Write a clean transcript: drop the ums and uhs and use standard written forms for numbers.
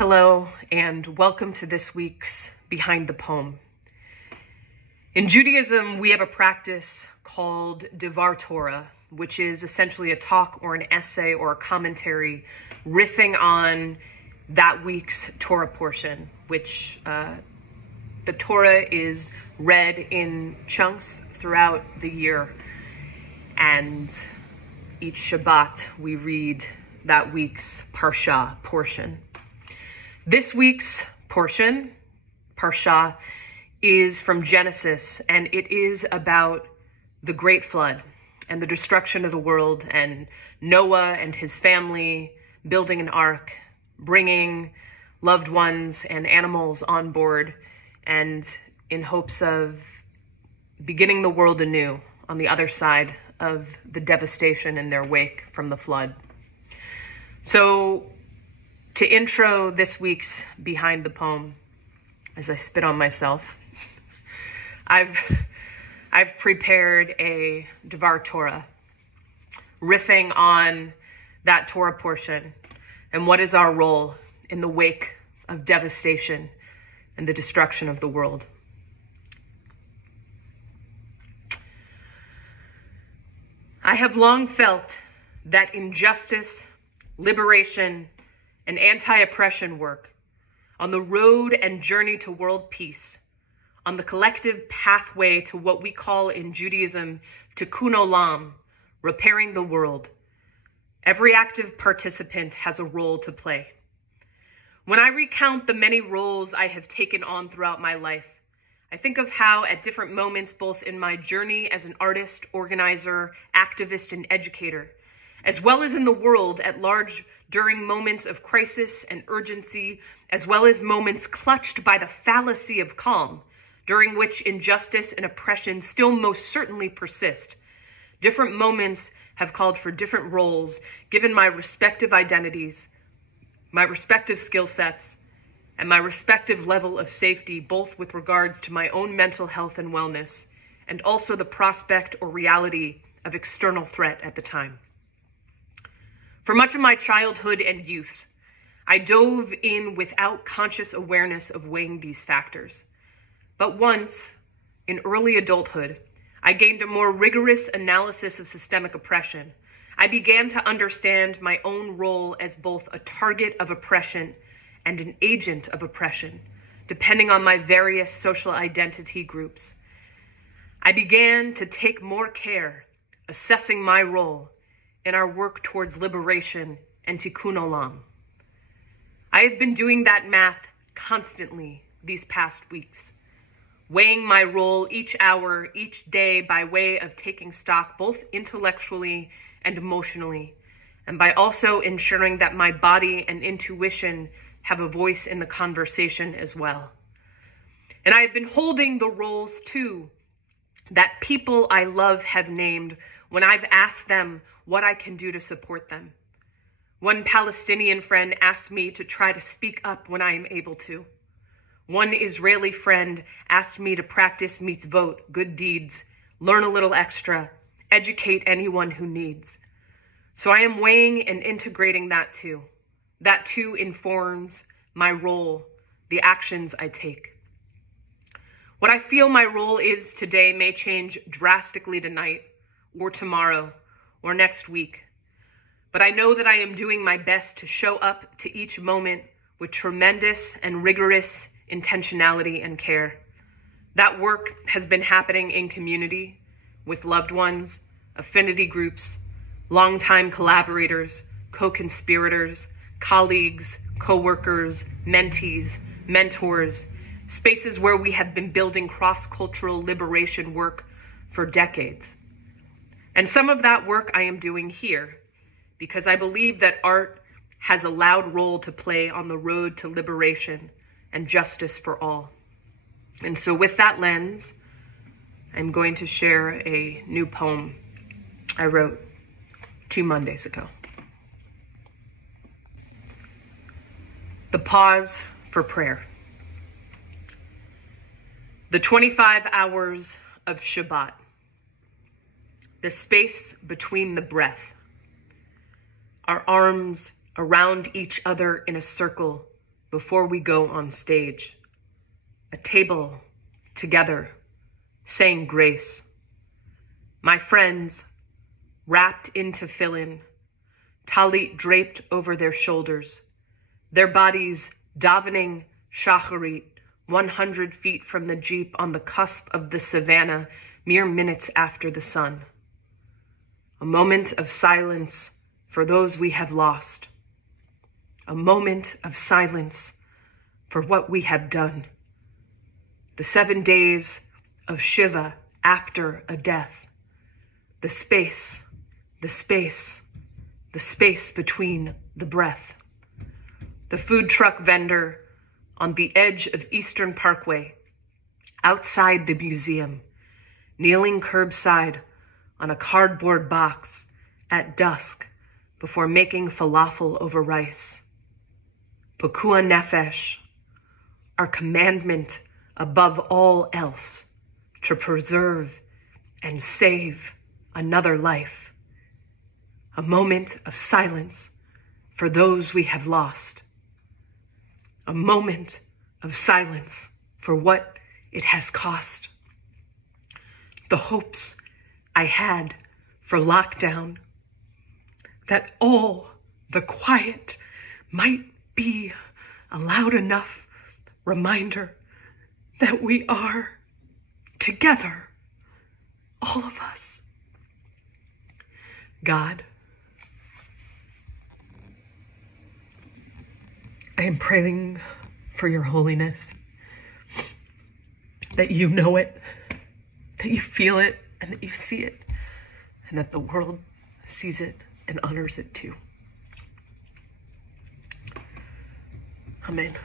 Hello, and welcome to this week's Behind the Poem. In Judaism, we have a practice called Divar Torah, which is essentially a talk or an essay or a commentary riffing on that week's Torah portion, which the Torah is read in chunks throughout the year. And each Shabbat, we read that week's Parsha portion. This week's portion, Parsha, is from Genesis, and it is about the Great Flood and the destruction of the world, and Noah and his family building an ark, bringing loved ones and animals on board, and in hopes of beginning the world anew on the other side of the devastation in their wake from the flood. So, to intro this week's Behind the Poem, as I spit on myself, I've prepared a Divar Torah, riffing on that Torah portion and what is our role in the wake of devastation and the destruction of the world. I have long felt that injustice, liberation, and anti-oppression work on the road and journey to world peace, on the collective pathway to what we call in Judaism tikkun olam, repairing the world. Every active participant has a role to play. When I recount the many roles I have taken on throughout my life, I think of how at different moments, both in my journey as an artist, organizer, activist, and educator, as well as in the world at large during moments of crisis and urgency, as well as moments clutched by the fallacy of calm, during which injustice and oppression still most certainly persist. Different moments have called for different roles, given my respective identities, my respective skill sets, and my respective level of safety, both with regards to my own mental health and wellness, and also the prospect or reality of external threat at the time. For much of my childhood and youth, I dove in without conscious awareness of weighing these factors. But once, in early adulthood, I gained a more rigorous analysis of systemic oppression. I began to understand my own role as both a target of oppression and an agent of oppression, depending on my various social identity groups. I began to take more care, assessing my role in our work towards liberation and tikkun olam. I have been doing that math constantly these past weeks, weighing my role each hour, each day by way of taking stock both intellectually and emotionally, and by also ensuring that my body and intuition have a voice in the conversation as well. And I have been holding the roles too that people I love have named when I've asked them what I can do to support them. One Palestinian friend asked me to try to speak up when I am able to. One Israeli friend asked me to practice mitzvot, good deeds, learn a little extra, educate anyone who needs. So I am weighing and integrating that too. That too informs my role, the actions I take. What I feel my role is today may change drastically tonight, or tomorrow, or next week. But I know that I am doing my best to show up to each moment with tremendous and rigorous intentionality and care. That work has been happening in community, with loved ones, affinity groups, longtime collaborators, co-conspirators, colleagues, co-workers, mentees, mentors, spaces where we have been building cross-cultural liberation work for decades. And some of that work I am doing here because I believe that art has a loud role to play on the road to liberation and justice for all. And so with that lens, I'm going to share a new poem I wrote 2 Mondays ago. The Pause for Prayer. The 25 hours of Shabbat. The space between the breath. Our arms around each other in a circle, before we go on stage. A table together, saying grace. My friends, wrapped in tefillin, talit draped over their shoulders, their bodies davening shacharit 100 feet from the jeep on the cusp of the savannah, mere minutes after the sun. A moment of silence for those we have lost. A moment of silence for what we have done. The 7 days of Shiva after a death. The space, the space, the space between the breath. The food truck vendor on the edge of Eastern Parkway, outside the museum, kneeling curbside on a cardboard box at dusk before making falafel over rice. Pekuah nefesh, our commandment above all else, to preserve and save another life. A moment of silence for those we have lost. A moment of silence for what it has cost. The hopes I had for lockdown, that all the quiet might be a loud enough reminder that we are together, all of us. God, I am praying for your holiness, that you know it, that you feel it, and that you see it, and that the world sees it and honors it too. Amen.